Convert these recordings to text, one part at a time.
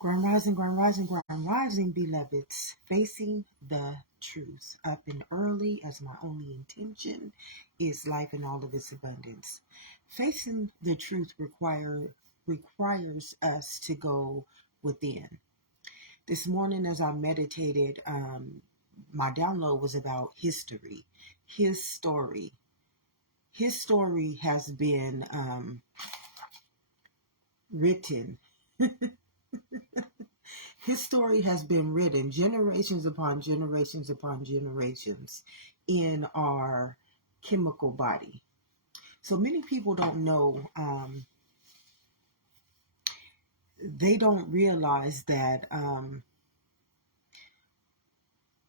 Grand rising, grand rising, beloveds. Facing the truth. Up and early as my only intention is life in all of its abundance. Facing the truth requires us to go within. This morning, as I meditated, my download was about history. His story. His story has been written. His story has been written generations upon generations upon generations in our chemical body. So many people don't know, they don't realize that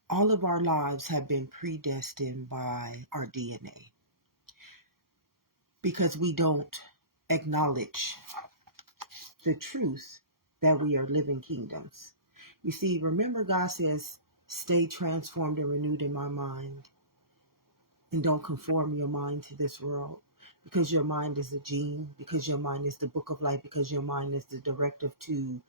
all of our lives have been predestined by our DNA because we don't acknowledge the truth that we are living kingdoms. You see, remember, God says, stay transformed and renewed in my mind. And don't conform your mind to this world, because your mind is a gene, because your mind is the book of life, because your mind is the directive to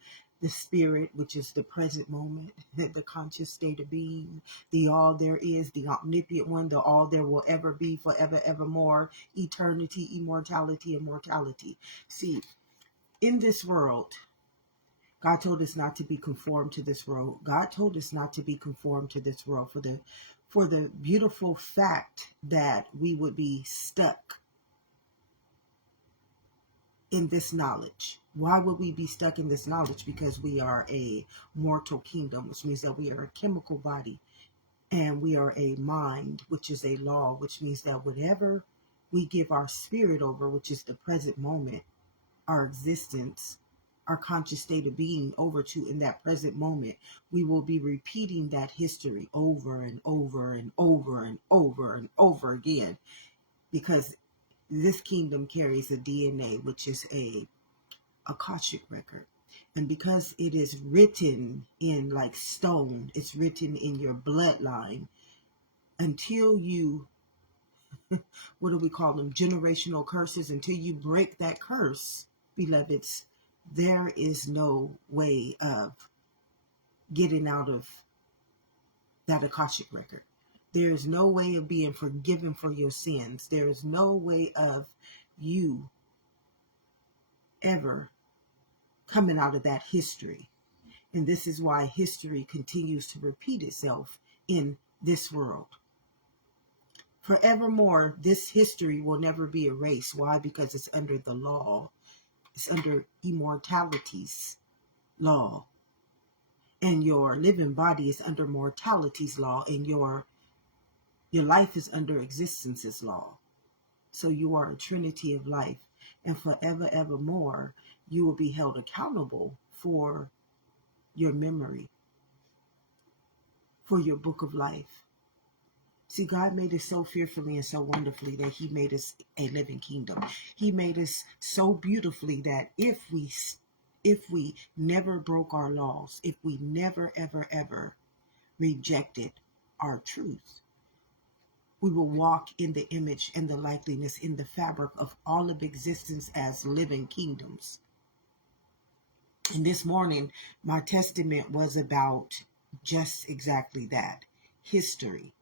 the spirit, which is the present moment, the conscious state of being, the all there is, the omnipotent one, the all there will ever be, forever, evermore, eternity, immortality, and mortality. See, in this world, God told us not to be conformed to this world. God told us not to be conformed to this world for the beautiful fact that we would be stuck in this knowledge. Why would we be stuck in this knowledge? Because we are a mortal kingdom, which means that we are a chemical body, and we are a mind, which is a law, which means that whatever we give our spirit over, which is the present moment, our existence, our conscious state of being over to in that present moment, we will be repeating that history over and over and over and over and over again, because this kingdom carries a DNA, which is a Akashic record. And because it is written in like stone, it's written in your bloodline until you, what do we call them? Generational curses. Until you break that curse, beloveds, there is no way of getting out of that Akashic record. There is no way of being forgiven for your sins. There is no way of you ever coming out of that history. And this is why history continues to repeat itself in this world. Forevermore, this history will never be erased. Why? Because it's under the law. It's under immortality's law. And your living body is under mortality's law, and your life is under existence's law. So you are a trinity of life, and forever, evermore, you will be held accountable for your memory, for your book of life. See, God made us so fearfully and so wonderfully that He made us a living kingdom. He made us so beautifully that if we never broke our laws, if we never, ever, ever rejected our truth, we will walk in the image and the likeness in the fabric of all of existence as living kingdoms. And this morning, my testament was about just exactly that, history.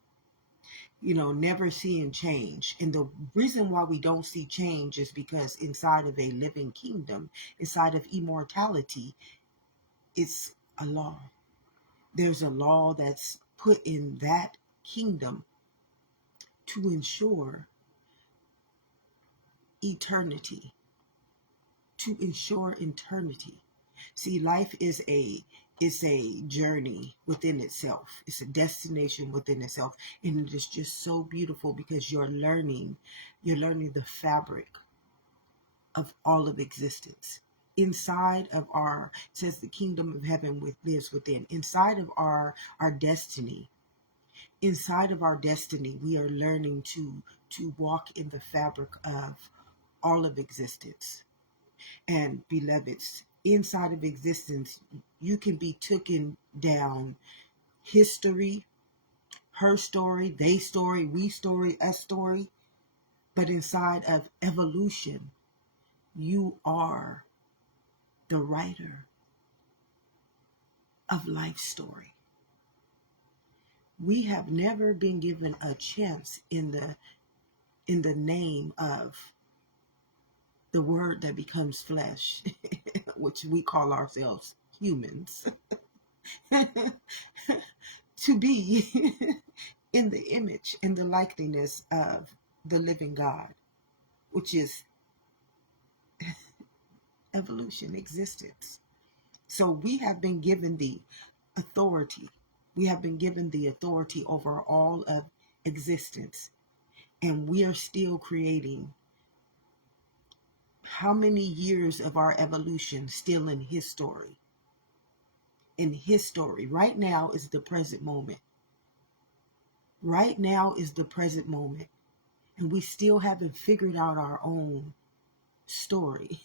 Never seeing change. And the reason why we don't see change is because inside of a living kingdom, inside of immortality, it's a law. There's a law that's put in that kingdom to ensure eternity. To ensure eternity. See, life is a journey within itself. It's a destination within itself. And it is just so beautiful because you're learning the fabric of all of existence. Inside of it says the kingdom of heaven lives within. Inside of our destiny. Inside of our destiny, we are learning to walk in the fabric of all of existence. And beloveds, inside of existence, you can be taken down history, her story, they story, we story, us story. But inside of evolution, you are the writer. of life story. We have never been given a chance in the name of the word that becomes flesh, which we call ourselves humans, to be in the image and the likeness of the living God, which is evolution, existence. So we have been given the authority. We have been given the authority over all of existence. And we are still creating how many years of our evolution still in his story? In his story. Right now is the present moment. Right now is the present moment. And we still haven't figured out our own story,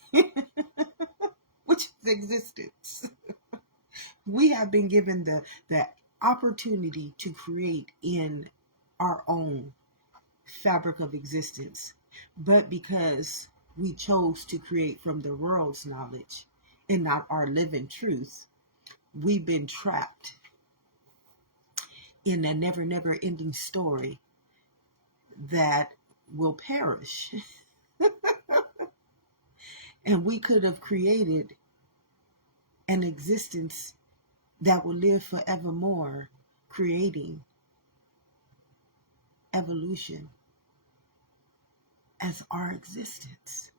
which is existence. We have been given the opportunity to create in our own fabric of existence. But because we chose to create from the world's knowledge and not our living truth, we've been trapped in a never ending story that will perish. And we could have created an existence that will live forevermore, creating evolution as our existence.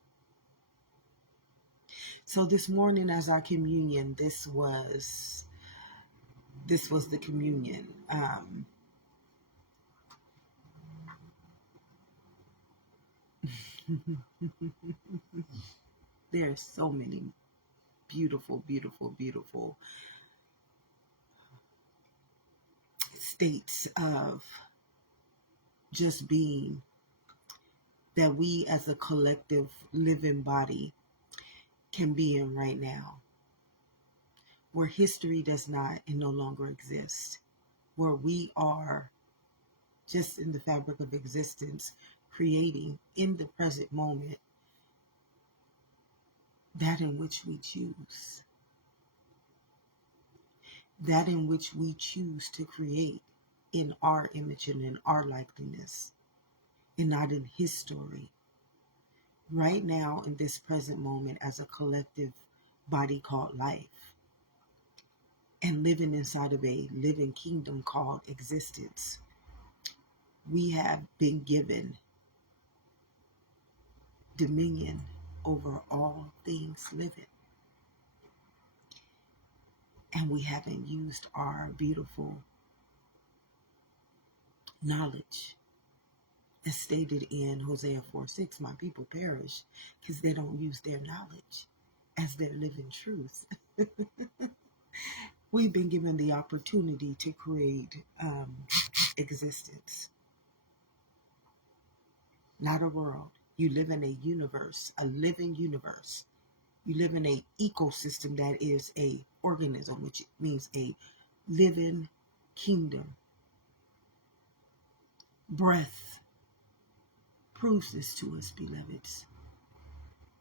So this morning as our communion, this was the communion. There's so many beautiful, beautiful, beautiful states of just being that we as a collective living body can be in right now, where history does not and no longer exist, where we are just in the fabric of existence, creating in the present moment that in which we choose. That in which we choose to create in our image and in our likeness, and not in his story. Right now, in this present moment, as a collective body called life, and living inside of a living kingdom called existence, we have been given dominion over all things living. And we haven't used our beautiful knowledge. As stated in Hosea 4:6, my people perish because they don't use their knowledge as their living truth. We've been given the opportunity to create existence, not a world. You live in a universe, a living universe. You live in an ecosystem that is a organism, which means a living kingdom. Breath proves this to us, beloveds.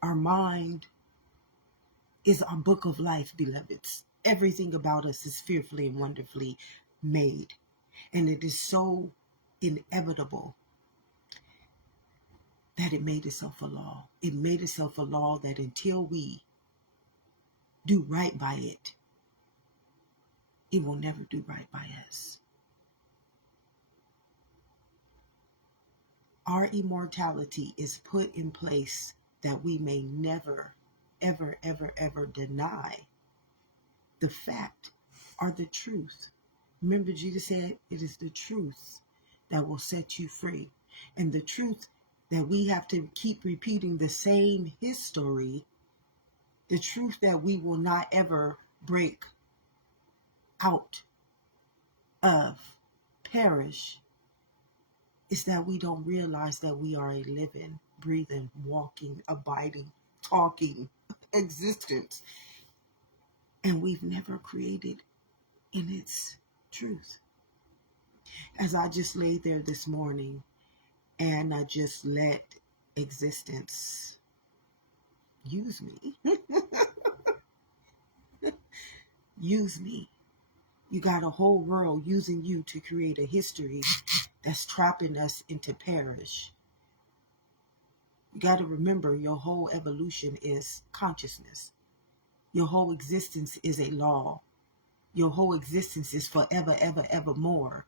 Our mind is our book of life, beloveds. Everything about us is fearfully and wonderfully made. And it is so inevitable that it made itself a law. It made itself a law that until we do right by it, it will never do right by us. Our immortality is put in place that we may never, ever, ever, ever deny the fact or the truth. Remember, Jesus said, it is the truth that will set you free. And the truth that we have to keep repeating the same history, the truth that we will not ever break out of, perish, is that we don't realize that we are a living, breathing, walking, abiding, talking existence. And we've never created in its truth. As I just lay there this morning and I just let existence use me. Use me. You got a whole world using you to create a history that's trapping us into perish. You got to remember your whole evolution is consciousness. Your whole existence is a law. Your whole existence is forever, ever, ever more.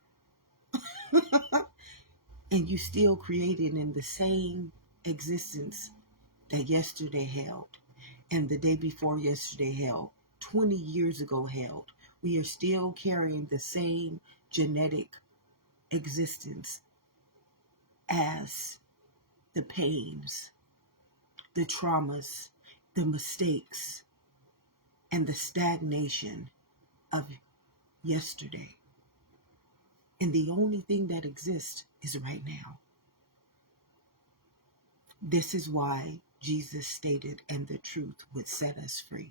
And you still created in the same existence that yesterday held, and the day before yesterday held, 20 years ago held. We are still carrying the same genetic existence as the pains, the traumas, the mistakes, and the stagnation of yesterday. And the only thing that exists is right now. This is why Jesus stated, and the truth would set us free.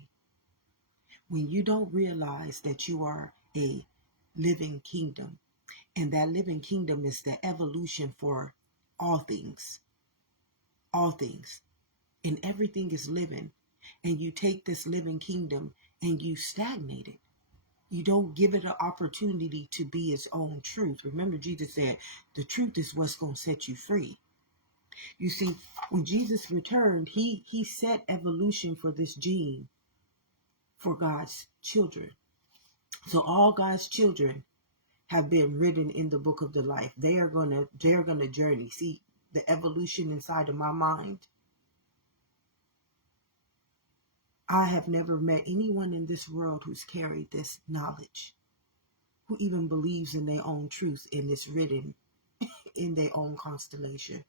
When you don't realize that you are a living kingdom, and that living kingdom is the evolution for all things, and everything is living, and you take this living kingdom and you stagnate it. You don't give it an opportunity to be its own truth. Remember, Jesus said, the truth is what's going to set you free. You see, when Jesus returned, he set evolution for this gene for God's children. So all God's children have been written in the book of the life. They're gonna journey. See the evolution inside of my mind. I have never met anyone in this world who's carried this knowledge, who even believes in their own truth and it's written in their own constellation.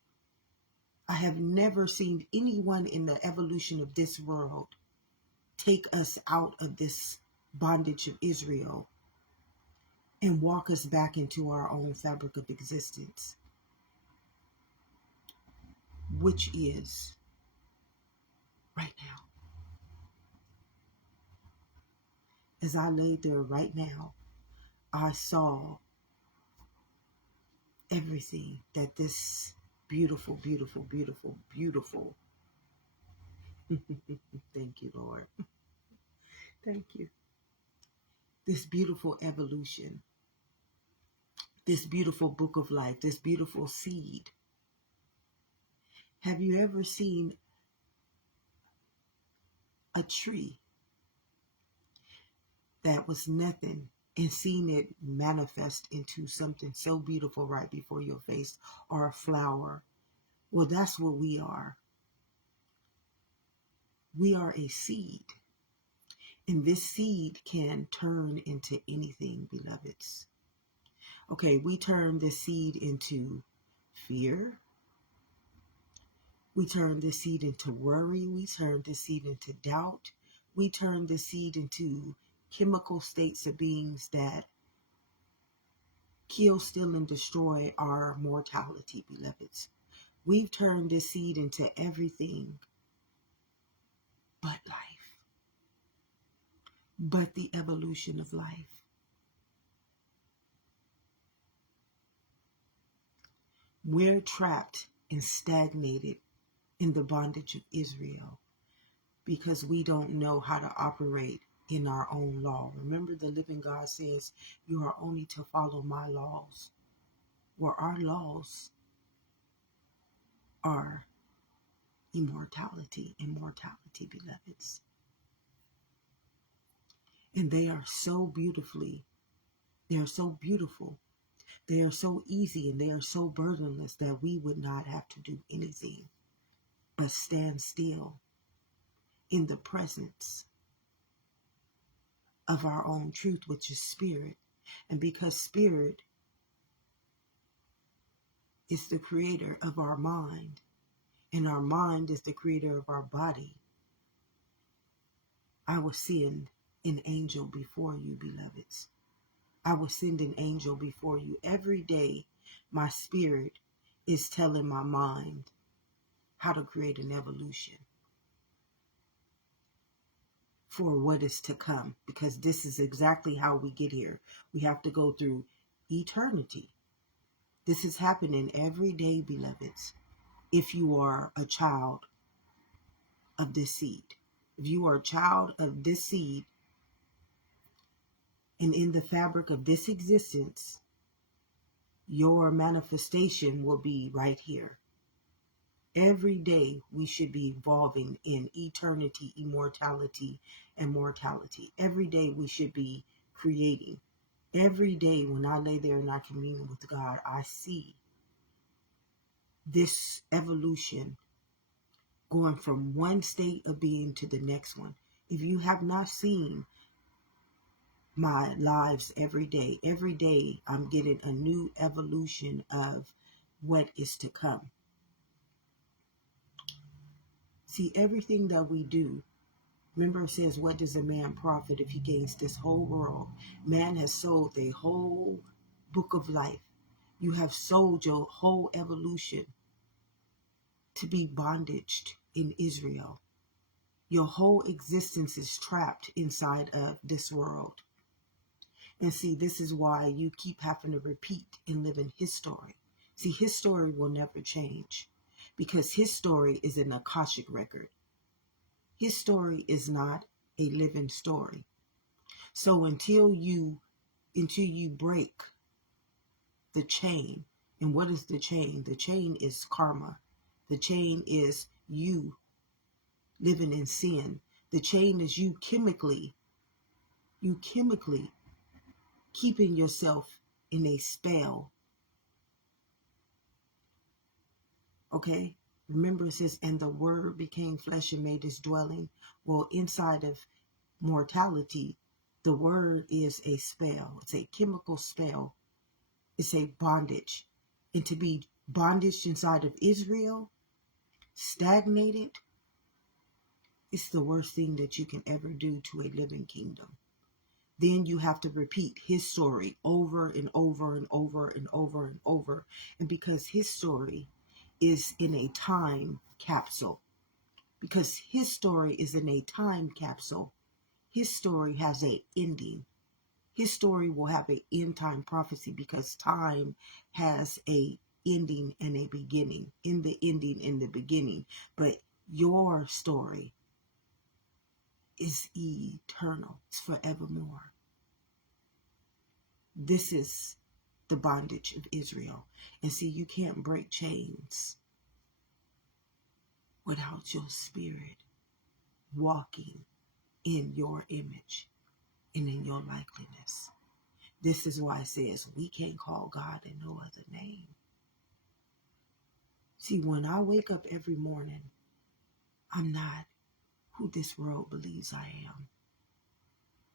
I have never seen anyone in the evolution of this world take us out of this bondage of Israel and walk us back into our own fabric of existence, which is right now. As I laid there right now, I saw everything that this beautiful, beautiful, beautiful, beautiful. Thank you, Lord. Thank you. This beautiful evolution, this beautiful book of life, this beautiful seed. Have you ever seen a tree that was nothing and seen it manifest into something so beautiful right before your face, or a flower? Well, that's what we are. We are a seed. And this seed can turn into anything, beloveds. Okay, we turn this seed into fear. We turn this seed into worry. We turn this seed into doubt. We turn this seed into chemical states of beings that kill, steal, and destroy our mortality, beloveds. We've turned this seed into everything but life, but the evolution of life. We're trapped and stagnated in the bondage of Israel because we don't know how to operate in our own law. Remember, the living God says, you are only to follow my laws. Well, our laws are immortality, beloveds. And they are so beautiful. They are so easy, and they are so burdenless that we would not have to do anything but stand still in the presence of our own truth, which is spirit. And because spirit is the creator of our mind, and our mind is the creator of our body, I will send an angel before you, beloveds. I will send an angel before you. Every day, my spirit is telling my mind how to create an evolution for what is to come, because this is exactly how we get here. We have to go through eternity. This is happening every day, beloveds, if you are a child of this seed. If you are a child of this seed, And in the fabric of this existence, your manifestation will be right here. Every day we should be evolving in eternity, immortality, and mortality. Every day we should be creating. Every day when I lay there and I commune with God, I see this evolution going from one state of being to the next one. If you have not seen my lives every day I'm getting a new evolution of what is to come. See, everything that we do, remember it says, what does a man profit if he gains this whole world? Man has sold the whole book of life. You have sold your whole evolution to be bondaged in Israel. Your whole existence is trapped inside of this world. And see, this is why you keep having to repeat and live in his story. See, his story will never change because his story is an Akashic record. His story is not a living story. So until you break the chain, and what is the chain? The chain is karma. The chain is you living in sin. The chain is you chemically keeping yourself in a spell. Okay? Remember it says, and the word became flesh and made his dwelling. Well, inside of mortality, the word is a spell. It's a chemical spell. It's a bondage. And to be bondaged inside of Israel, stagnated, it's the worst thing that you can ever do to a living kingdom. Then you have to repeat his story over and over and over and over and over. And because his story is in a time capsule, because his story is in a time capsule, his story has a ending. His story will have an end time prophecy because time has a ending and a beginning. In the ending, in the beginning. But your story is eternal. It's forevermore. This is the bondage of Israel. And see, you can't break chains without your spirit walking in your image and in your likeliness. This is why it says we can't call God in no other name. See, when I wake up every morning, I'm not who this world believes I am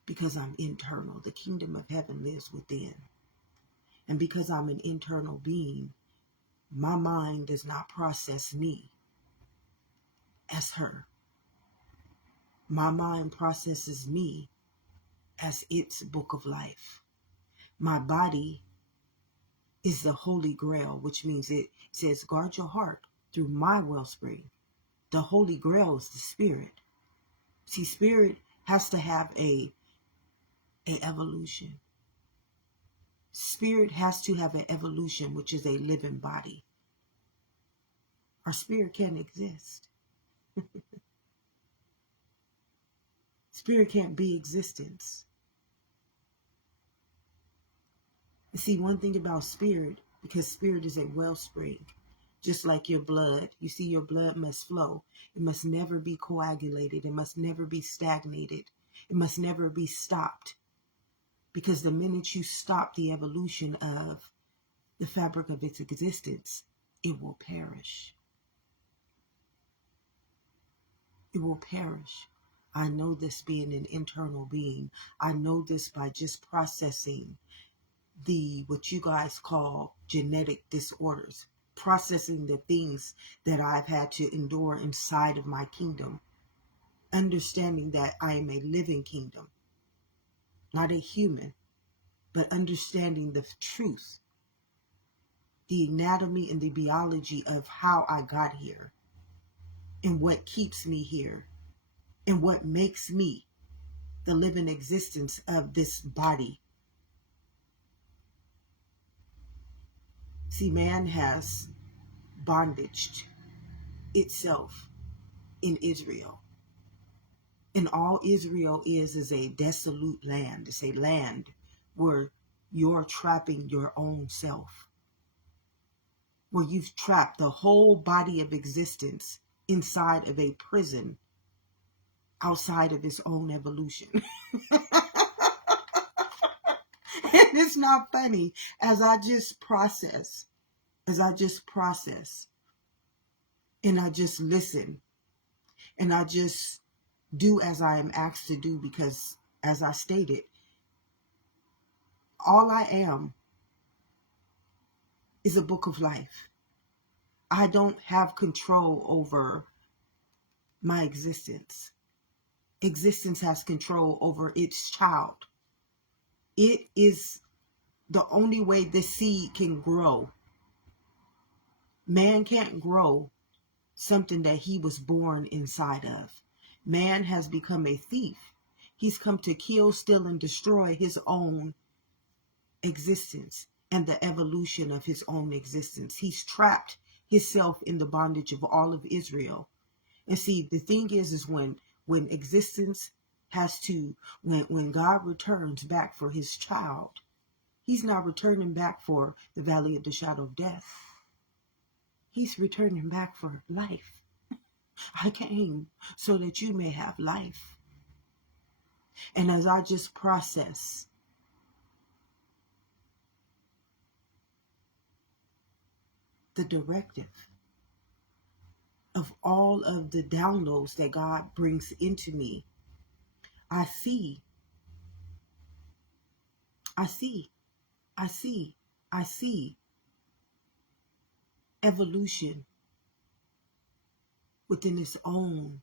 because I'm internal. The kingdom of heaven lives within. And because I'm an internal being, my mind does not process me as her. My mind processes me as its book of life. My body is the holy grail, which means it says, guard your heart through my wellspring. The holy grail is the spirit. See, spirit has to have a evolution. Spirit has to have an evolution, which is a living body. Our spirit can't exist. Spirit can't be existence. You see, one thing about spirit, because spirit is a wellspring, just like your blood. You see, your blood must flow. It must never be coagulated. It must never be stagnated. It must never be stopped. Because the minute you stop the evolution of the fabric of its existence, it will perish. It will perish. I know this being an internal being. I know this by just processing what you guys call genetic disorders, processing the things that I've had to endure inside of my kingdom, understanding that I am a living kingdom, not a human, but understanding the truth, the anatomy and the biology of how I got here and what keeps me here and what makes me the living existence of this body. See, man has bondaged itself in Israel. And all Israel is a desolate land. It's a land where you're trapping your own self, where you've trapped the whole body of existence inside of a prison outside of its own evolution. And it's not funny. As I just process and I just listen and I just do as I am asked to do, because as I stated, all I am is a book of life. I don't have control over my existence. Existence has control over its child. It is the only way this seed can grow. Man can't grow something that he was born inside of. Man has become a thief. He's come to kill, steal, and destroy his own existence and the evolution of his own existence. He's trapped himself in the bondage of all of Israel. And see, the thing is when existence has to, when God returns back for his child, he's not returning back for the valley of the shadow of death. He's returning back for life. I came so that you may have life. And as I just process the directive of all of the downloads that God brings into me, I see, I see, I see, I see evolution within its own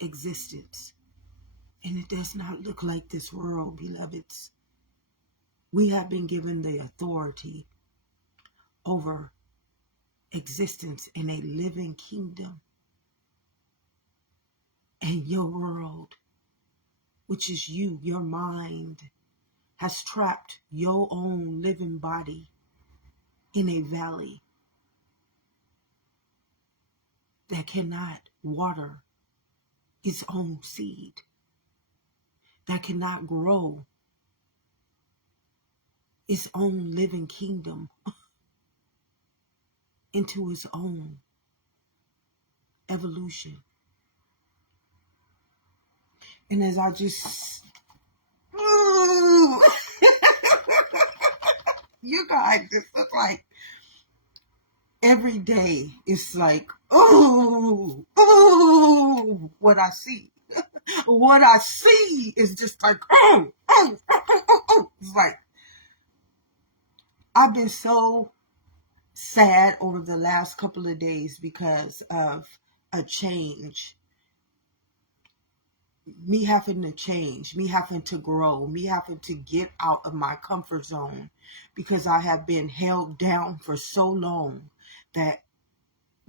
existence. And it does not look like this world, beloveds. We have been given the authority over existence in a living kingdom. And your world, which is you, your mind, has trapped your own living body in a valley that cannot water its own seed, that cannot grow its own living kingdom into its own evolution. And as I just, you guys just look like every day it's like, what I see. What I see is just like, It's like, I've been so sad over the last couple of days because of a change. Me having to change, me having to grow, me having to get out of my comfort zone because I have been held down for so long that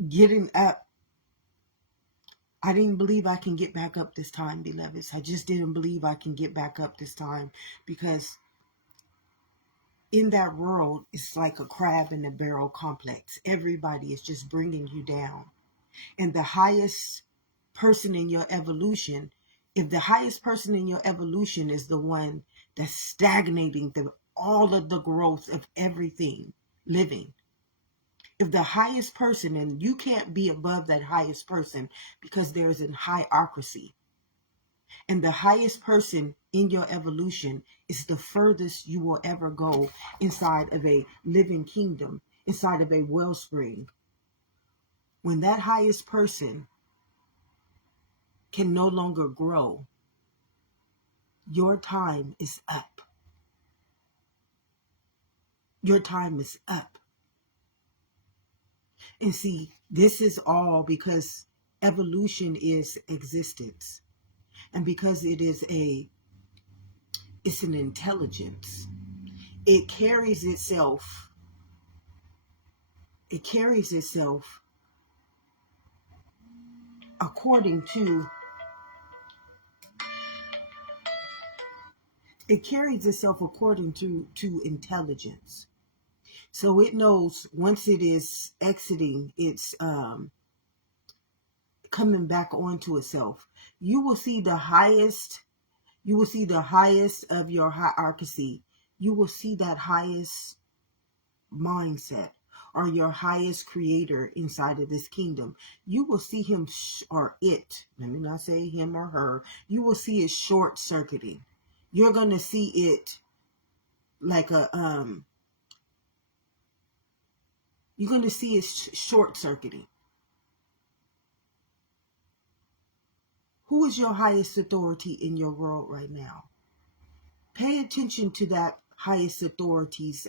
getting up, I didn't believe I can get back up this time, beloveds. I just didn't believe I can get back up this time, because in that world, it's like a crab in a barrel complex. Everybody is just bringing you down. And the highest person in your evolution, if the highest person in your evolution is the one that's stagnating all of the growth of everything living, if the highest person, and you can't be above that highest person because there's a hierarchy, and the highest person in your evolution is the furthest you will ever go inside of a living kingdom, inside of a wellspring. When that highest person can no longer grow, your time is up. Your time is up. And see, this is all because evolution is existence. And because it's an intelligence. It carries itself according to intelligence. So it knows once it is exiting, it's coming back onto itself. You will see the highest. You will see the highest of your hierarchy. You will see that highest mindset or your highest creator inside of this kingdom. You will see him or it. Let me not say him or her. You will see it short circuiting. You're going to see it like you're going to see it short circuiting. Who is your highest authority in your world right now? Pay attention to that highest authority's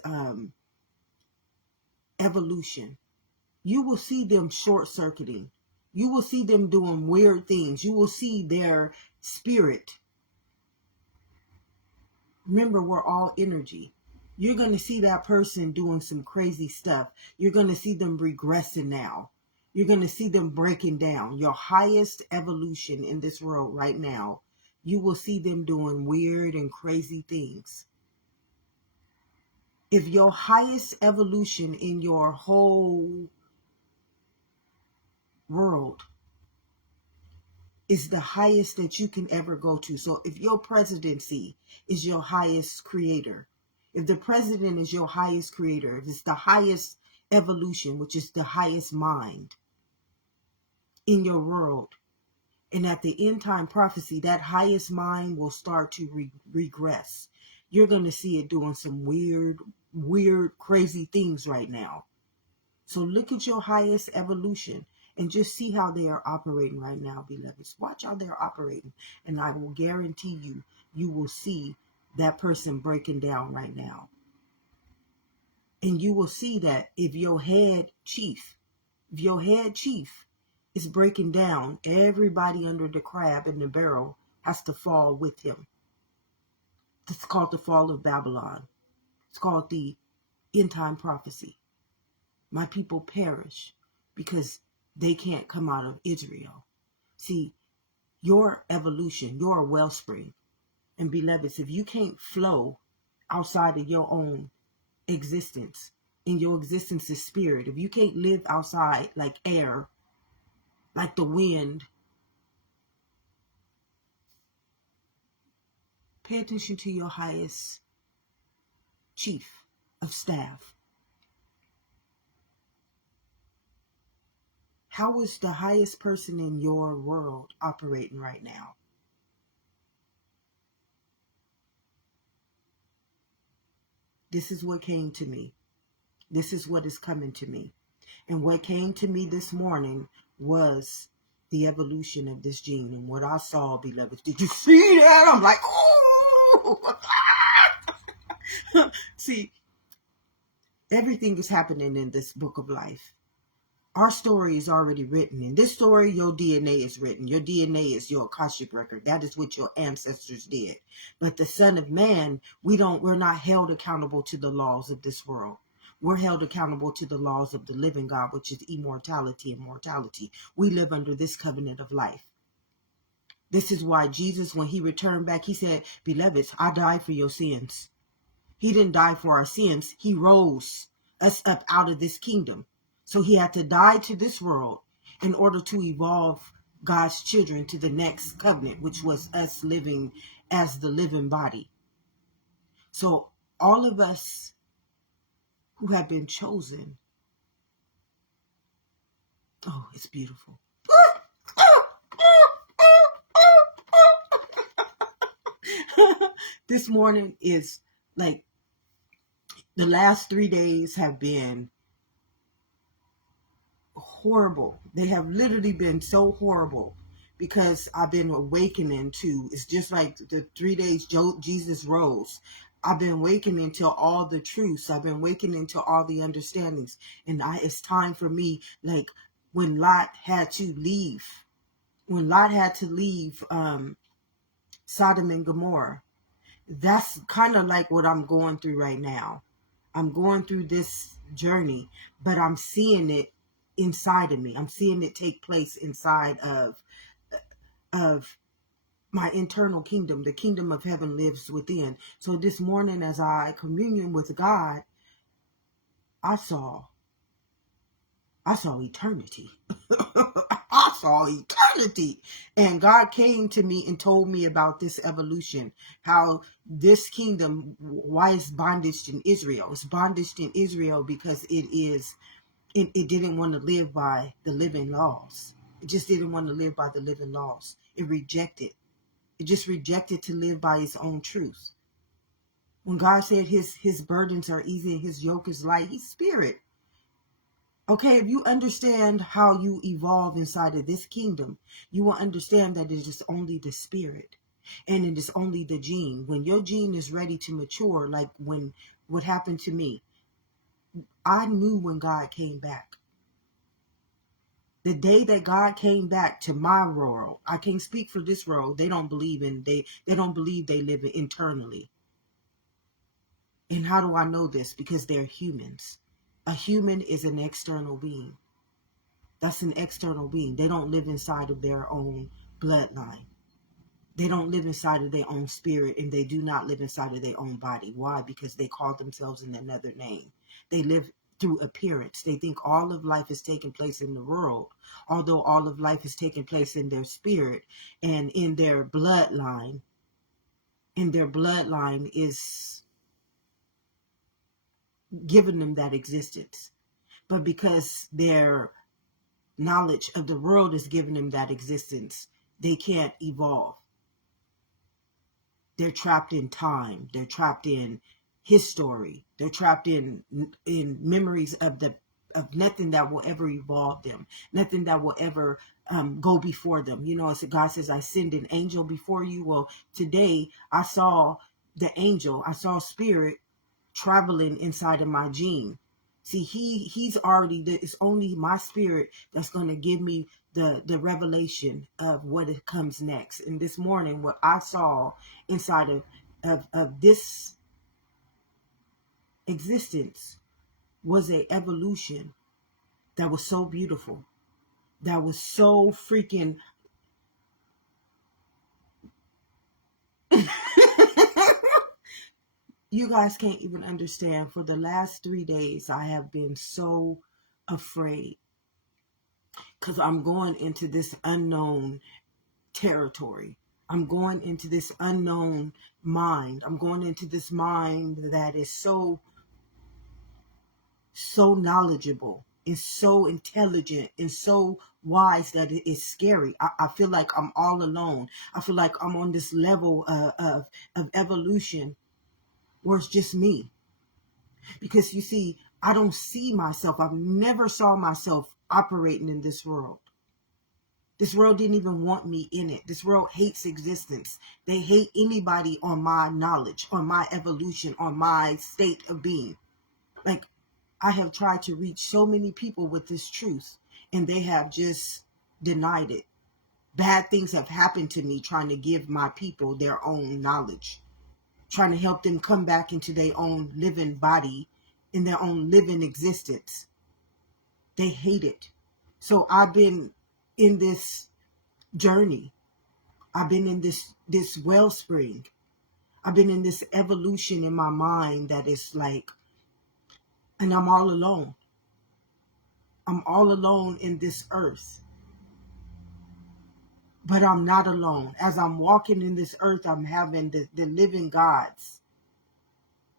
evolution. You will see them short circuiting. You will see them doing weird things. You will see their spirit. Remember, we're all energy. You're going to see that person doing some crazy stuff. You're going to see them regressing now. You're going to see them breaking down. Your highest evolution in this world right now, you will see them doing weird and crazy things. If your highest evolution in your whole world is the highest that you can ever go to. So if your presidency is your highest creator, if the president is your highest creator, if it's the highest evolution, which is the highest mind in your world, and at the end time prophecy, that highest mind will start to regress. You're going to see it doing some weird, crazy things right now. So look at your highest evolution and just see how they are operating right now, beloveds. Watch how they're operating. And I will guarantee you, you will see that person breaking down right now. And you will see that if your head chief is breaking down, everybody under the crab in the barrel has to fall with him. It's called the fall of Babylon. It's called the end time prophecy. My people perish because they can't come out of Israel. See, your evolution, your wellspring, and beloveds, if you can't flow outside of your own existence, and your existence is spirit, if you can't live outside like air, like the wind, pay attention to your highest chief of staff. How is the highest person in your world operating right now? This is what came to me. This is what is coming to me. And what came to me this morning was the evolution of this gene. And what I saw, beloved, did you see that? I'm like, oh! See, everything is happening in this book of life. Our story is already written. In this story, your DNA is written. Your DNA is your Akashic record. That is what your ancestors did. But the Son of Man, we're not held accountable to the laws of this world. We're held accountable to the laws of the living God, which is immortality and mortality. We live under this covenant of life. This is why Jesus, when he returned back, he said, beloveds, I died for your sins. He didn't die for our sins. He rose us up out of this kingdom. So he had to die to this world in order to evolve God's children to the next covenant, which was us living as the living body. So all of us who have been chosen, oh, it's beautiful. This morning is like, the last 3 days have been horrible. They have literally been so horrible because I've been awakening to, it's just like the 3 days Jesus rose. I've been awakening to all the truths. I've been awakening to all the understandings. And it's time for me, like when Lot had to leave Sodom and Gomorrah, that's kind of like what I'm going through right now. I'm going through this journey, but I'm seeing it inside of me. I'm seeing it take place inside of my internal kingdom. The kingdom of heaven lives within. So this morning, as I communion with God, I saw eternity. I saw eternity. And God came to me and told me about this evolution, how this kingdom, why it's bondage in Israel. It's bondage in Israel because it didn't want to live by the living laws. It just didn't want to live by the living laws. It rejected. It just rejected to live by its own truth. When God said his burdens are easy and his yoke is light, he's spirit. Okay, if you understand how you evolve inside of this kingdom, you will understand that it is only the spirit and it is only the gene. When your gene is ready to mature, like when what happened to me, I knew when God came back. The day that God came back to my world, I can't speak for this world. They don't believe they don't believe they live internally. And how do I know this? Because they're humans. A human is an external being. That's an external being. They don't live inside of their own bloodline. They don't live inside of their own spirit, and they do not live inside of their own body. Why? Because they call themselves in another name. They live through appearance. They think all of life is taking place in the world, although all of life is taking place in their spirit and in their bloodline. And their bloodline is giving them that existence. But because their knowledge of the world is giving them that existence, they can't evolve. They're trapped in time. They're trapped in history. They're trapped in memories of nothing that will ever evolve them, nothing that will ever go before them. You know, God says, I send an angel before you. Well, today I saw the angel. I saw spirit traveling inside of my gene. See, he's already, it's only my spirit that's going to give me the revelation of what it comes next. And this morning, what I saw inside of this existence was a evolution that was so beautiful, that was so freaking you guys can't even understand. For the last 3 days, I have been so afraid because I'm going into this unknown territory. I'm going into this unknown mind. I'm going into this mind that is so knowledgeable and so intelligent and so wise that it is scary. I feel like I'm all alone. I feel like I'm on this level of evolution where it's just me. Because you see, I don't see myself. I've never saw myself operating in this world. This world didn't even want me in it. This world hates existence. They hate anybody on my knowledge, on my evolution, on my state of being. Like, I have tried to reach so many people with this truth, and they have just denied it. Bad things have happened to me trying to give my people their own knowledge, trying to help them come back into their own living body, in their own living existence. They hate it. So I've been in this journey. I've been in this wellspring. I've been in this evolution in my mind that is like, and I'm all alone. I'm all alone in this earth. But I'm not alone. As I'm walking in this earth, I'm having the living gods,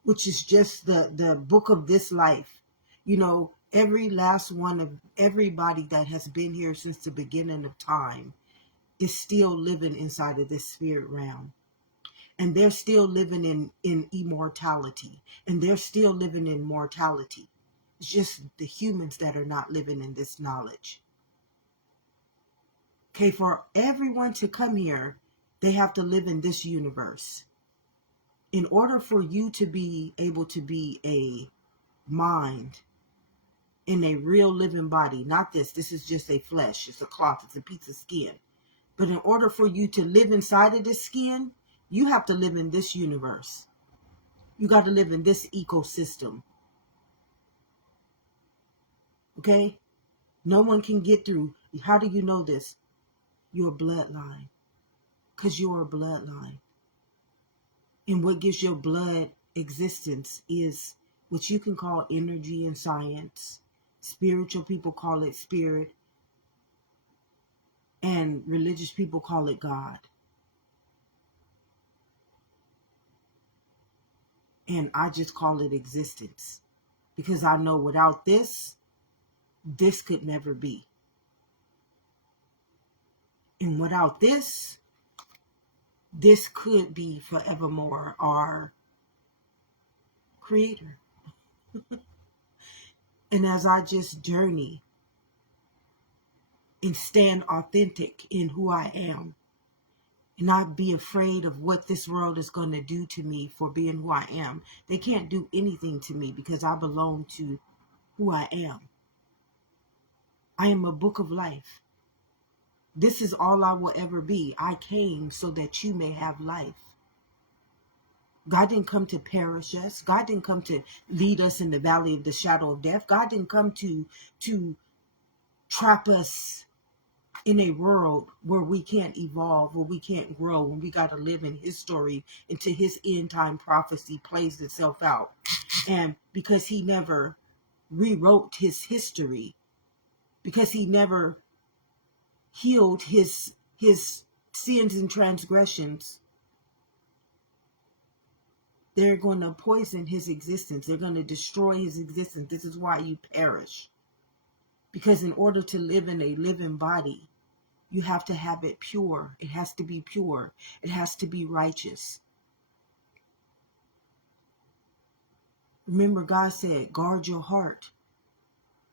which is just the book of this life. You know, every last one of everybody that has been here since the beginning of time is still living inside of this spirit realm. And they're still living in immortality. And they're still living in mortality. It's just the humans that are not living in this knowledge. Okay, for everyone to come here, they have to live in this universe. In order for you to be able to be a mind in a real living body, not this is just a flesh, it's a cloth, it's a piece of skin. But in order for you to live inside of this skin, you have to live in this universe. You got to live in this ecosystem. Okay? No one can get through. How do you know this? Your bloodline. Because you're a bloodline. And what gives your blood existence is what you can call energy in science. Spiritual people call it spirit. And religious people call it God. And I just call it existence. Because I know without this, this could never be. And without this could be forevermore our creator. And as I just journey and stand authentic in who I am, and not be afraid of what this world is going to do to me for being who I am. They can't do anything to me because I belong to who I am. I am a book of life. This is all I will ever be. I came so that you may have life. God didn't come to perish us. God didn't come to lead us in the valley of the shadow of death. God didn't come to trap us in a world where we can't evolve, where we can't grow, and we got to live in his story until his end time prophecy plays itself out. And because he never rewrote his history, because he never healed his sins and transgressions, they're going to poison his existence. They're going to destroy his existence. This is why you perish. Because in order to live in a living body, you have to have it pure. It has to be pure. It has to be righteous. Remember, God said, guard your heart.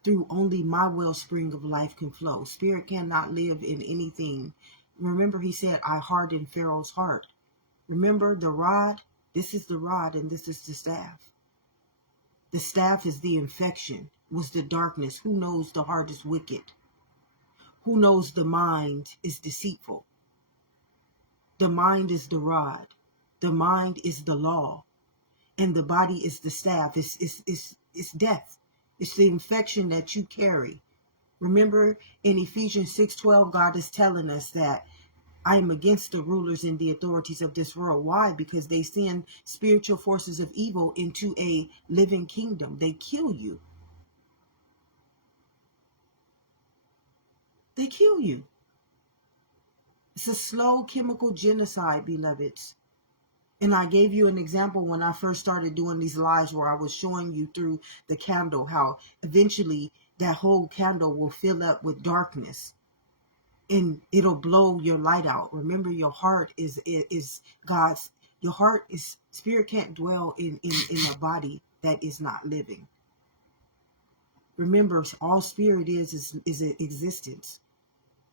Through only my wellspring of life can flow. Spirit cannot live in anything. Remember, he said, I hardened Pharaoh's heart. Remember the rod? This is the rod and this is the staff. The staff is the infection, was the darkness. Who knows the heart is wicked? Who knows the mind is deceitful? The mind is the rod. The mind is the law. And the body is the staff. It's death. It's the infection that you carry. Remember in Ephesians 6:12, God is telling us that I am against the rulers and the authorities of this world. Why? Because they send spiritual forces of evil into a living kingdom. They kill you. They kill you. It's a slow chemical genocide, beloveds. And I gave you an example when I first started doing these lives where I was showing you through the candle how eventually that whole candle will fill up with darkness and it'll blow your light out. Remember, your heart is God's. Your heart is, spirit can't dwell in a body that is not living. Remember, all spirit is an existence.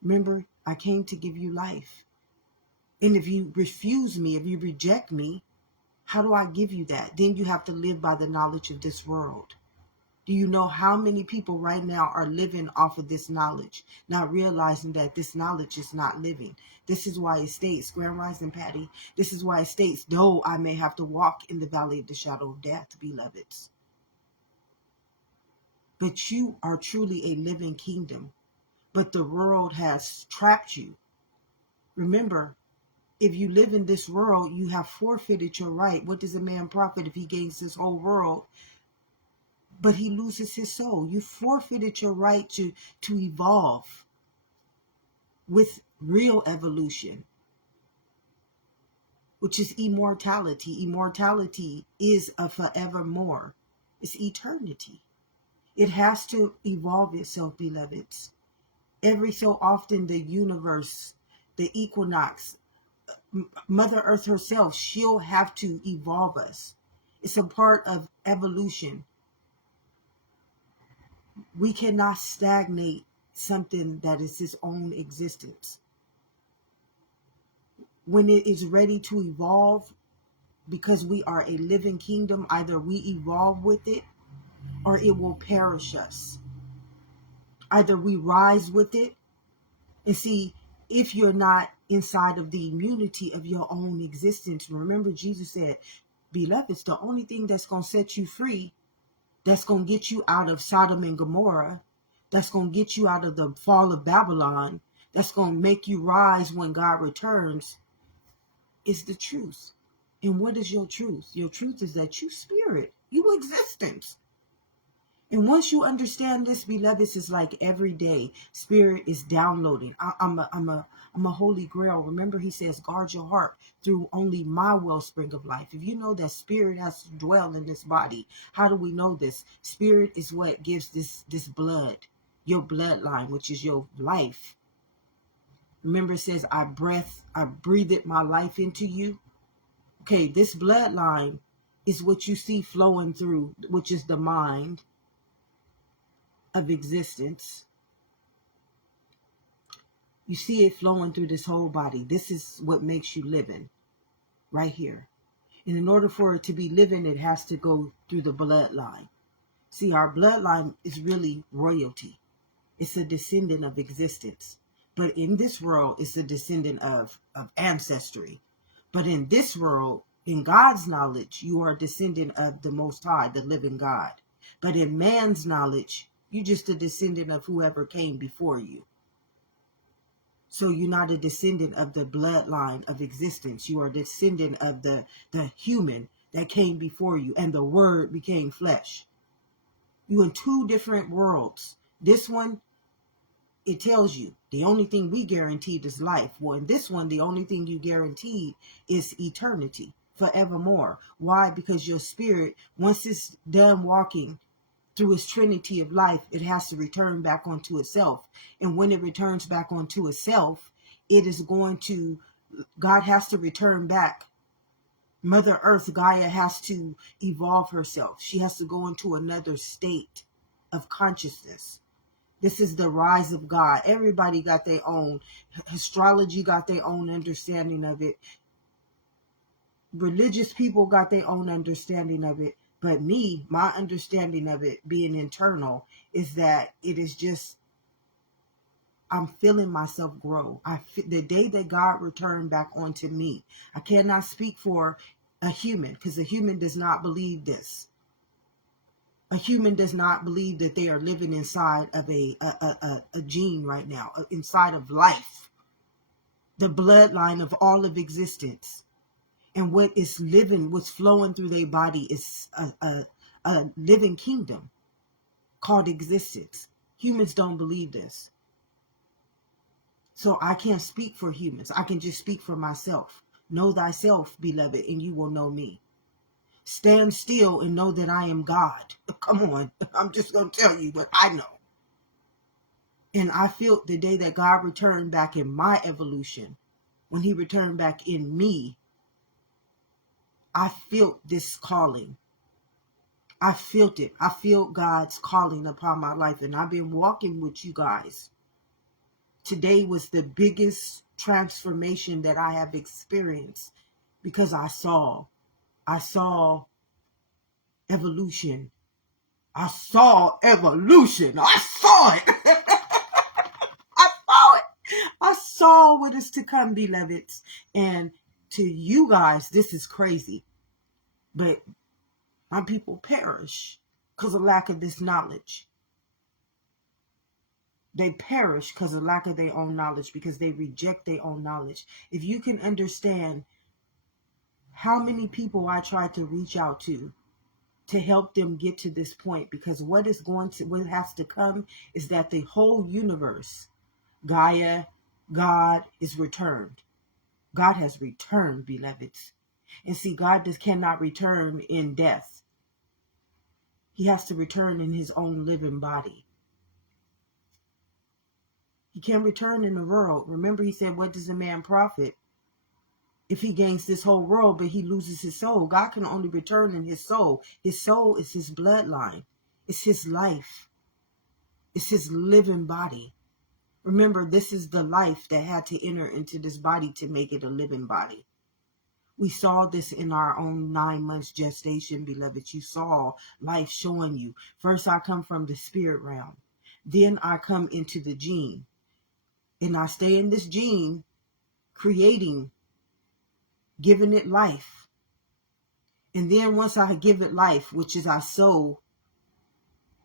Remember, I came to give you life. And if you refuse me, if you reject me, how do I give you that? Then you have to live by the knowledge of this world. Do you know how many people right now are living off of this knowledge, not realizing that this knowledge is not living? This is why it states, Grand Rising Patty, this is why it states, though I may have to walk in the valley of the shadow of death, beloveds. But you are truly a living kingdom. But the world has trapped you. Remember, if you live in this world, you have forfeited your right. What does a man profit if he gains this whole world, but he loses his soul? You forfeited your right to evolve with real evolution, which is immortality. Immortality is a forevermore. It's eternity. It has to evolve itself, beloveds. Every so often, the universe, the equinox, Mother Earth herself, she'll have to evolve us. It's a part of evolution. We cannot stagnate something that is its own existence. When it is ready to evolve, because we are a living kingdom, either we evolve with it or it will perish us. Either we rise with it. And see, if you're not inside of the immunity of your own existence, remember Jesus said, beloveds, the only thing that's going to set you free, that's going to get you out of Sodom and Gomorrah, that's going to get you out of the fall of Babylon, that's going to make you rise when God returns, is the truth. And what is your truth? Your truth is that you spirit, you existence. And once you understand this, beloveds, it's like every day Spirit is downloading. I'm a holy grail. Remember, he says, guard your heart through only my wellspring of life. If you know that Spirit has to dwell in this body, how do we know this? Spirit is what gives this blood, your bloodline, which is your life. Remember, it says, I breathed my life into you. Okay, this bloodline is what you see flowing through, which is the mind of existence. You see it flowing through this whole body. This is what makes you living right here. And in order for it to be living, it has to go through the bloodline. See, our bloodline is really royalty. It's a descendant of existence. But in this world, it's a descendant of ancestry. But in this world, in God's knowledge, you are a descendant of the Most High, the living God. But in man's knowledge, you're just a descendant of whoever came before you. So you're not a descendant of the bloodline of existence. You are a descendant of the human that came before you, and the word became flesh. You're in two different worlds. This one, it tells you the only thing we guaranteed is life. Well, in this one, the only thing you guaranteed is eternity, forevermore. Why? Because your spirit, once it's done walking through its trinity of life, it has to return back onto itself. And when it returns back onto itself, it is going to, God has to return back. Mother Earth, Gaia, has to evolve herself. She has to go into another state of consciousness. This is the rise of God. Everybody got their own. Astrology got their own understanding of it. Religious people got their own understanding of it. But me, my understanding of it being internal is that it is just, I'm feeling myself grow. The day that God returned back onto me, I cannot speak for a human, because a human does not believe this. A human does not believe that they are living inside of a gene right now, inside of life, the bloodline of all of existence. And what is living, what's flowing through their body is a living kingdom called existence. Humans don't believe this. So I can't speak for humans. I can just speak for myself. Know thyself, beloved, and you will know me. Stand still and know that I am God. Come on. I'm just going to tell you what I know. And I feel the day that God returned back in my evolution, when he returned back in me, I felt this calling. I felt it. I feel God's calling upon my life. And I've been walking with you guys. Today was the biggest transformation that I have experienced, because I saw evolution. I saw evolution. I saw it. I saw it. I saw what is to come, beloveds. And to you guys, this is crazy. But my people perish because of lack of this knowledge. They perish because of lack of their own knowledge, because they reject their own knowledge. If you can understand how many people I tried to reach out to help them get to this point, because what has to come is that the whole universe, Gaia, God is returned. God has returned, beloveds. And see, God cannot return in death. He has to return in his own living body. He can't return in the world. Remember, he said, what does a man profit if he gains this whole world, but he loses his soul? God can only return in his soul. His soul is his bloodline. It's his life. It's his living body. Remember, this is the life that had to enter into this body to make it a living body. We saw this in our own 9 months gestation, beloved. You saw life showing you. First, I come from the spirit realm. Then I come into the gene. And I stay in this gene, creating, giving it life. And then once I give it life, which is I sow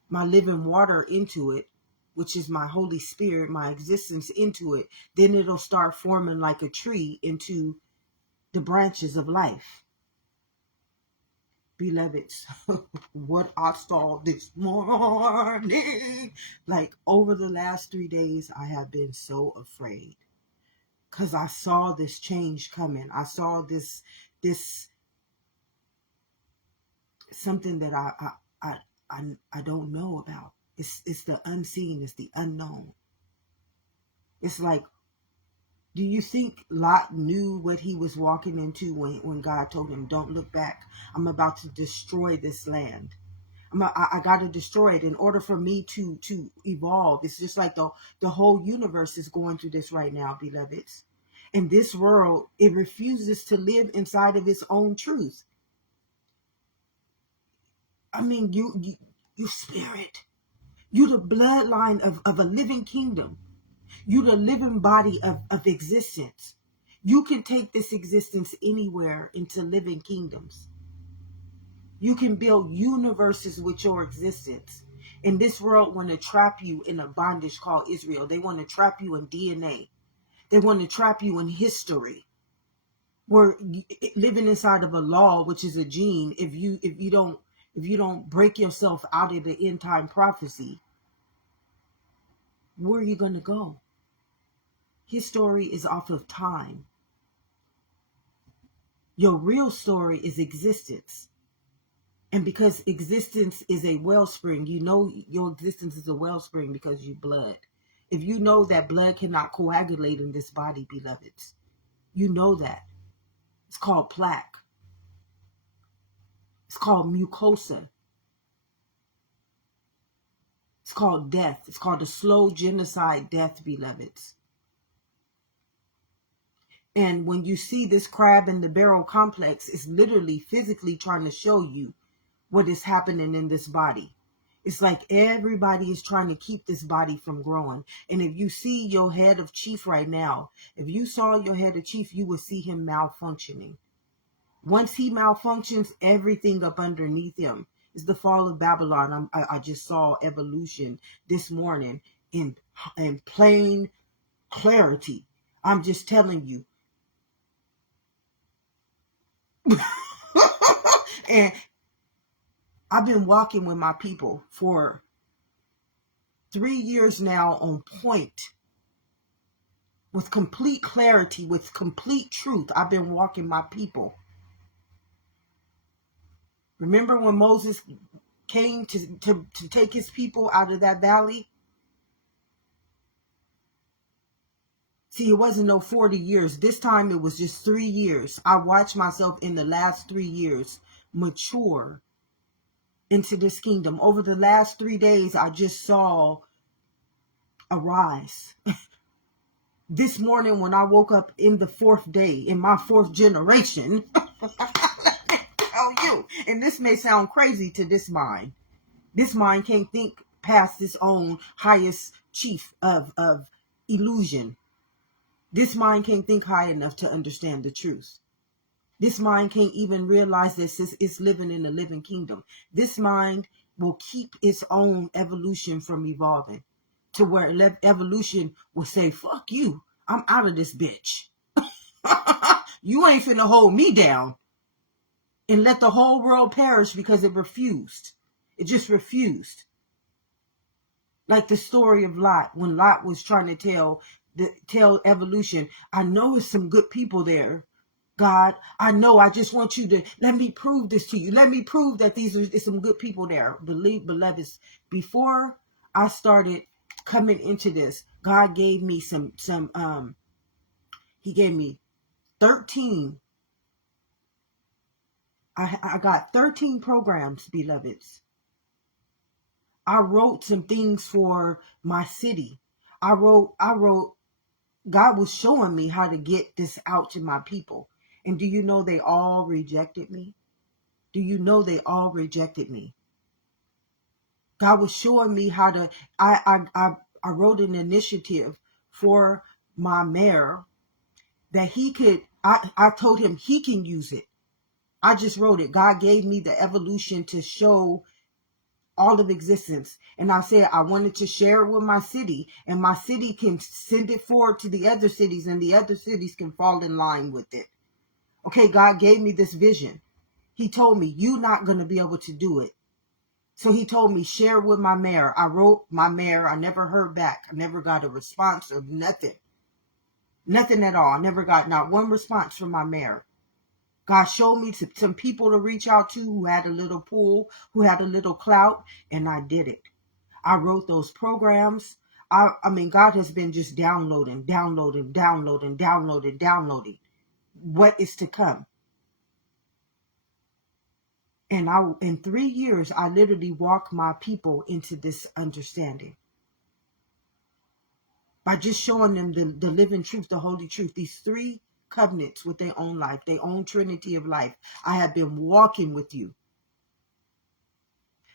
my living water into it, which is my Holy Spirit, my existence into it, then it'll start forming like a tree into the branches of life. Beloveds, what I saw this morning, like over the last 3 days, I have been so afraid because I saw this change coming. I saw this something that I don't know about. It's the unseen, it's the unknown. It's like, do you think Lot knew what he was walking into when God told him, don't look back? I'm about to destroy this land. I got to destroy it in order for me to evolve. It's just like the whole universe is going through this right now, beloveds. And this world, it refuses to live inside of its own truth. I mean, you spirit. You the bloodline of a living kingdom. You the living body of existence. You can take this existence anywhere into living kingdoms. You can build universes with your existence. And this world want to trap you in a bondage called Israel. They want to trap you in DNA. They want to trap you in history. We're living inside of a law, which is a gene. If you don't break yourself out of the end time prophecy, where are you going to go? His story is off of time. Your real story is existence. And because existence is a wellspring, you know your existence is a wellspring because you blood. If you know that blood cannot coagulate in this body, beloveds, you know that. It's called plaque. It's called mucosa. It's called death. It's called a slow genocide death, beloveds. And when you see this crab in the barrel complex, it's literally physically trying to show you what is happening in this body. It's like everybody is trying to keep this body from growing. And if you see your head of chief right now, if you saw your head of chief, you would see him malfunctioning. Once he malfunctions, everything up underneath him is the fall of Babylon. I just saw evolution this morning in plain clarity. I'm just telling you. And I've been walking with my people for 3 years now on point, with complete clarity, with complete truth. I've been walking my people. Remember when Moses came to take his people out of that valley? See, it wasn't no 40 years. This time it was just 3 years. I watched myself in the last 3 years mature into this kingdom. Over the last 3 days, I just saw a rise. This morning when I woke up in the 4th day, in my 4th generation, tell you, and this may sound crazy to this mind. This mind can't think past its own highest chief of illusion. This mind can't think high enough to understand the truth. This mind can't even realize that it's living in a living kingdom. This mind will keep its own evolution from evolving to where evolution will say, fuck you, I'm out of this bitch. You ain't finna hold me down. And let the whole world perish because it refused. It just refused. Like the story of Lot, when Lot was trying to tell evolution, I know it's some good people there. God, I know, I just want you to let me prove this to you. Let me prove that there's some good people there. Beloveds, before I started coming into this, God gave me he gave me 13. I got 13 programs, beloveds. I wrote some things for my city. I wrote, God was showing me how to get this out to my people. And do you know they all rejected me? Do you know they all rejected me? God was showing me how to, I wrote an initiative for my mayor that he could, I told him he can use it. I just wrote it. God gave me the evolution to show all of existence. And I said, I wanted to share it with my city, and my city can send it forward to the other cities, and the other cities can fall in line with it. Okay, God gave me this vision. He told me, you're not going to be able to do it. So he told me, share with my mayor. I wrote my mayor. I never heard back. I never got a response or nothing. Nothing at all. I never got not one response from my mayor. God showed me some people to reach out to who had a little pull, who had a little clout, and I did it. I wrote those programs. I mean, God has been just downloading what is to come. And in 3 years, I literally walked my people into this understanding by just showing them the living truth, the holy truth, these 3 covenants with their own life, their own trinity of life. I have been walking with you.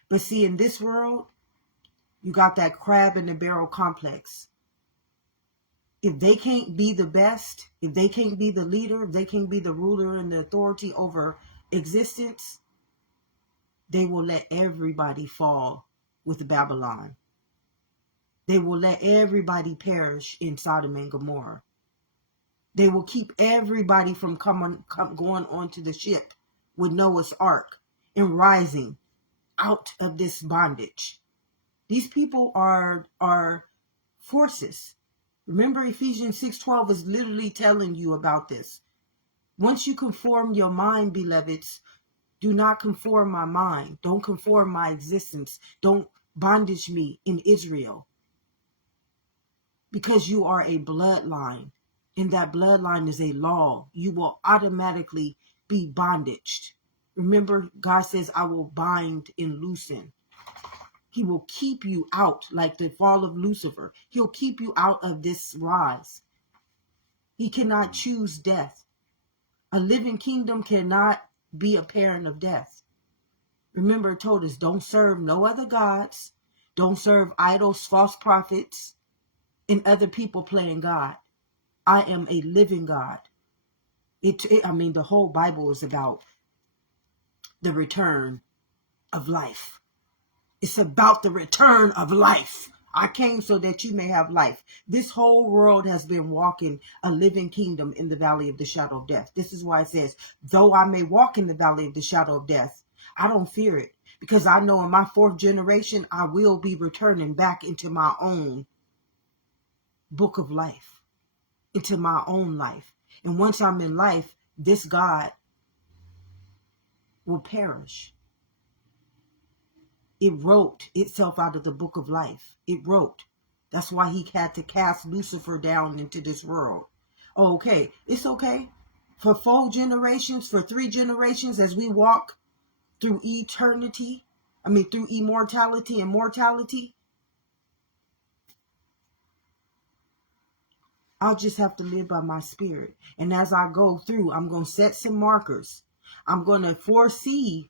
But see, in this world, you got that crab in the barrel complex. If they can't be the best, if they can't be the leader, if they can't be the ruler and the authority over existence, they will let everybody fall with Babylon. They will let everybody perish in Sodom and Gomorrah. They will keep everybody from going onto the ship with Noah's Ark and rising out of this bondage. These people are forces. Remember, Ephesians 6:12 is literally telling you about this. Once you conform your mind, beloveds, do not conform my mind. Don't conform my existence. Don't bondage me in Israel. Because you are a bloodline. And that bloodline is a law. You will automatically be bondaged. Remember, God says, I will bind and loosen. He will keep you out like the fall of Lucifer. He'll keep you out of this rise. He cannot choose death. A living kingdom cannot be a parent of death. Remember, it told us, don't serve no other gods. Don't serve idols, false prophets, and other people playing God. I am a living God. The whole Bible is about the return of life. It's about the return of life. I came so that you may have life. This whole world has been walking a living kingdom in the valley of the shadow of death. This is why it says, though I may walk in the valley of the shadow of death, I don't fear it. Because I know in my 4th generation, I will be returning back into my own book of life, into my own life. And once I'm in life, this God will perish. It wrote itself out of the book of life. It wrote. That's why he had to cast Lucifer down into this world. Okay, it's okay. For 4 generations, for 3 generations, as we walk through eternity, through immortality and mortality, I'll just have to live by my spirit. And as I go through, I'm going to set some markers. I'm going to foresee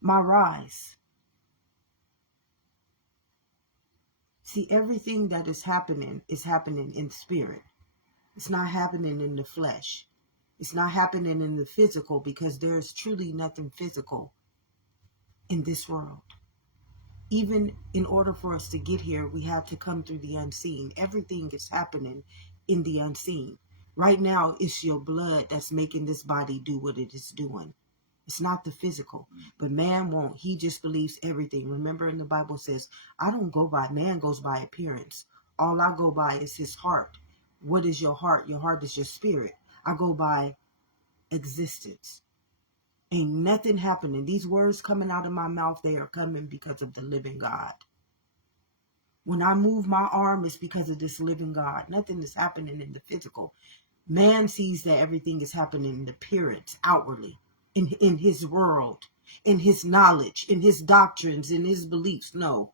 my rise. See, everything that is happening in spirit. It's not happening in the flesh. It's not happening in the physical, because there's truly nothing physical in this world. Even in order for us to get here, we have to come through the unseen. Everything is happening in the unseen. Right now, it's your blood that's making this body do what it is doing. It's not the physical. But man won't. He just believes everything. Remember, in the Bible says, I don't go by, man goes by appearance. All I go by is his heart. What is your heart? Your heart is your spirit. I go by existence. Ain't nothing happening. These words coming out of my mouth, they are coming because of the living God. When I move my arm, it's because of this living God. Nothing is happening in the physical. Man sees that everything is happening in appearance, outwardly, in his world, in his knowledge, in his doctrines, in his beliefs. No.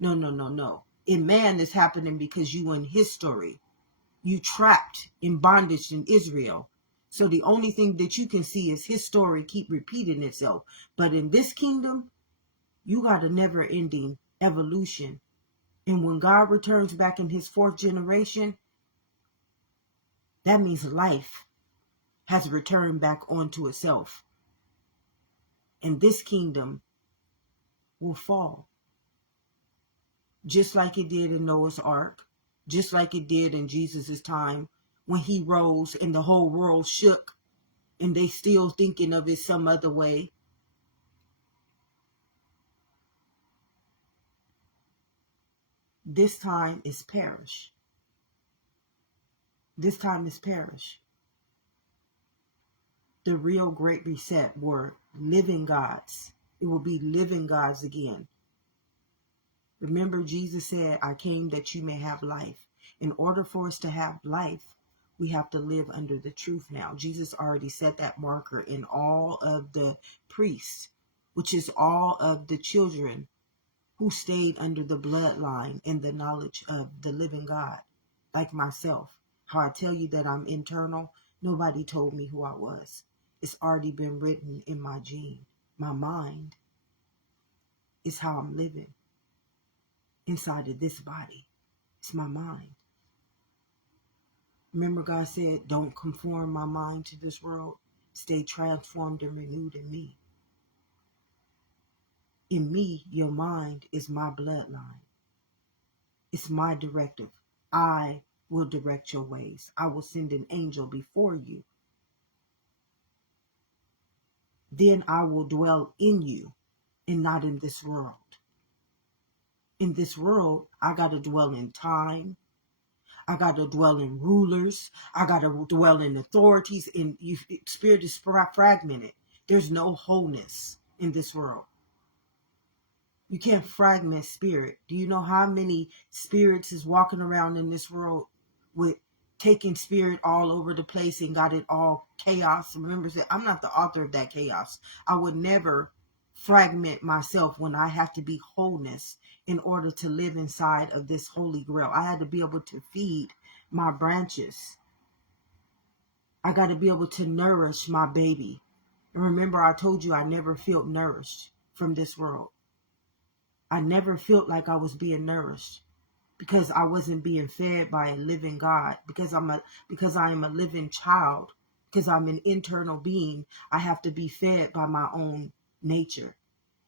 In man, it's happening because you in his story. You trapped in bondage in Israel. So the only thing that you can see is his story keep repeating itself. But in this kingdom, you got a never-ending evolution. And when God returns back in his 4th generation, that means life has returned back onto itself. And this kingdom will fall. Just like it did in Noah's Ark. Just like it did in Jesus' time when he rose and the whole world shook and they still thinking of it some other way. This time is perish. This time is perish. The real great reset were living gods. It will be living gods again. Remember, Jesus said, I came that you may have life. In order for us to have life, we have to live under the truth now. Jesus already set that marker in all of the priests, which is all of the children who stayed under the bloodline and the knowledge of the living God, like myself. How I tell you that I'm internal, nobody told me who I was. It's already been written in my gene. My mind is how I'm living inside of this body. It's my mind. Remember, God said, don't conform my mind to this world. Stay transformed and renewed in me. In me, your mind is my bloodline. It's my directive. I will direct your ways. I will send an angel before you. Then I will dwell in you and not in this world. In this world, I got to dwell in time. I got to dwell in rulers. I got to dwell in authorities. And spirit is fragmented. There's no wholeness in this world. You can't fragment spirit. Do you know how many spirits is walking around in this world with taking spirit all over the place and got it all chaos? Remember, I'm not the author of that chaos. I would never fragment myself when I have to be wholeness in order to live inside of this holy grail. I had to be able to feed my branches. I got to be able to nourish my baby. And remember, I told you I never felt nourished from this world. I never felt like I was being nourished because I wasn't being fed by a living God, because I am a living child, because I'm an internal being. I have to be fed by my own nature.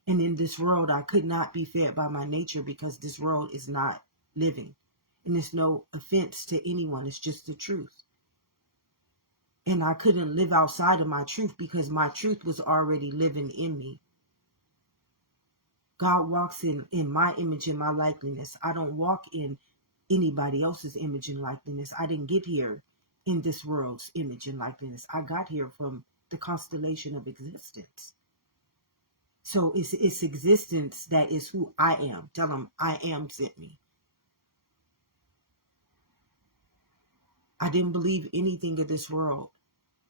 And in this world, I could not be fed by my nature because this world is not living. And it's no offense to anyone. It's just the truth. And I couldn't live outside of my truth because my truth was already living in me. God walks in my image and my likeness. I don't walk in anybody else's image and likeness. I didn't get here in this world's image and likeness. I got here from the constellation of existence. So it's existence that is who I am. Tell them I am sent me. I didn't believe anything of this world.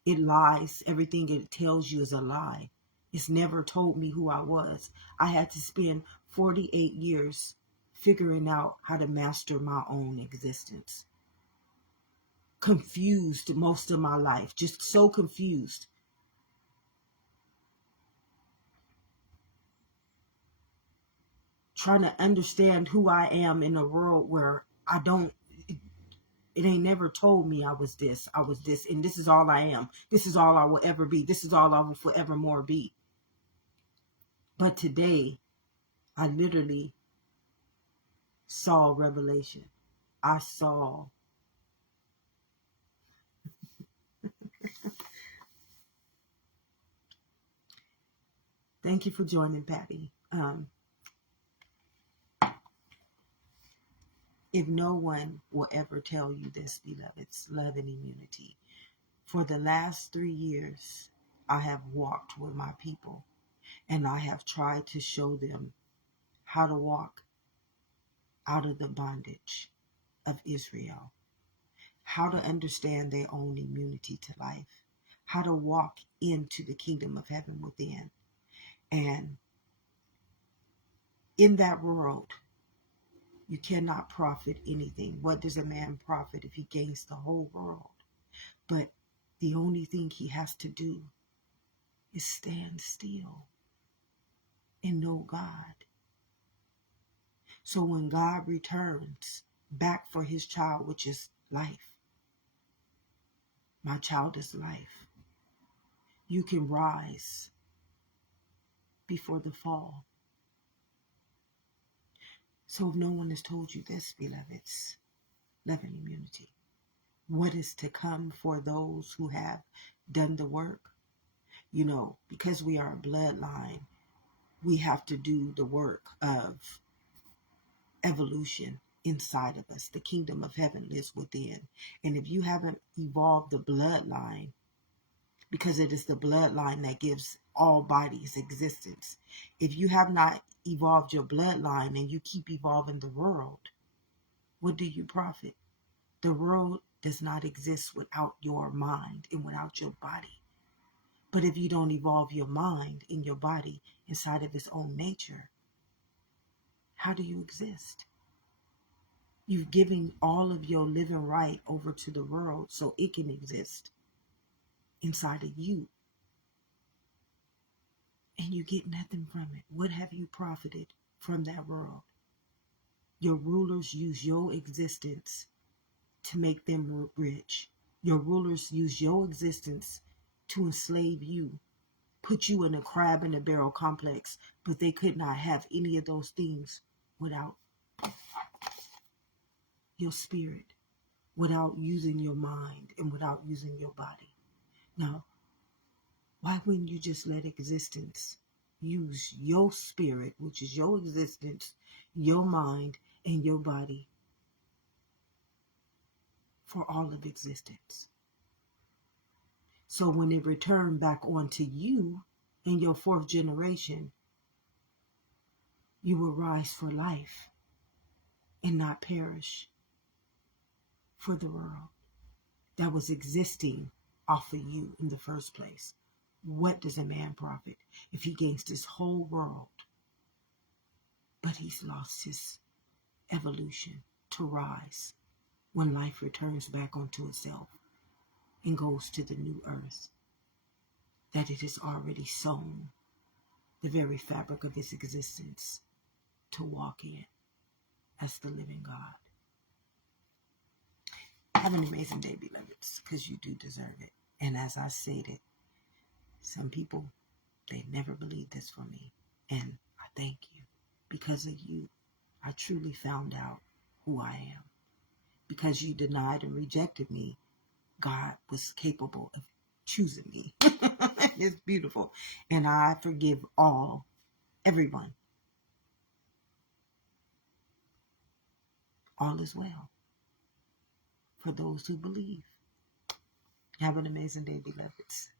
It lies. Everything it tells you is a lie. It's never told me who I was. I had to spend 48 years figuring out how to master my own existence. Confused most of my life. Just so confused. Trying to understand who I am in a world where it ain't never told me I was this, and this is all I am. This is all I will ever be. This is all I will forevermore be. But today, I literally saw revelation. I saw. Thank you for joining, Patty. If no one will ever tell you this, beloveds, love and immunity. For the last 3 years, I have walked with my people, and I have tried to show them how to walk out of the bondage of Israel, how to understand their own immunity to life, how to walk into the kingdom of heaven within. And in that world, you cannot profit anything. What does a man profit if he gains the whole world? But the only thing he has to do is stand still and know God. So when God returns back for his child, which is life, my child is life, you can rise before the fall. So if no one has told you this, beloveds, love and immunity, what is to come for those who have done the work? Because we are a bloodline, we have to do the work of evolution inside of us. The kingdom of heaven lives within. And if you haven't evolved the bloodline, because it is the bloodline that gives all bodies existence, if you have not evolved your bloodline and you keep evolving the world, what do you profit? The world does not exist without your mind and without your body. But if you don't evolve your mind and your body inside of its own nature, how do you exist? You've given all of your living right over to the world so it can exist inside of you. And you get nothing from it. What have you profited from that world? Your rulers use your existence to make them rich. Your rulers use your existence to enslave you, put you in a crab in a barrel complex, but they could not have any of those things without your spirit, without using your mind, and without using your body. Now, why wouldn't you just let existence use your spirit, which is your existence, your mind, and your body for all of existence? So when it returned back onto you in your fourth generation, you will rise for life and not perish for the world that was existing off of you in the first place. What does a man profit if he gains this whole world, but he's lost his evolution to rise when life returns back onto itself and goes to the new earth that it has already sown the very fabric of its existence to walk in as the living God? Have an amazing day, beloveds, because you do deserve it. And as I stated, some people, they never believed this for me. And I thank you. Because of you, I truly found out who I am. Because you denied and rejected me, God was capable of choosing me. It's beautiful. And I forgive everyone. All is well for those who believe. Have an amazing day, beloveds.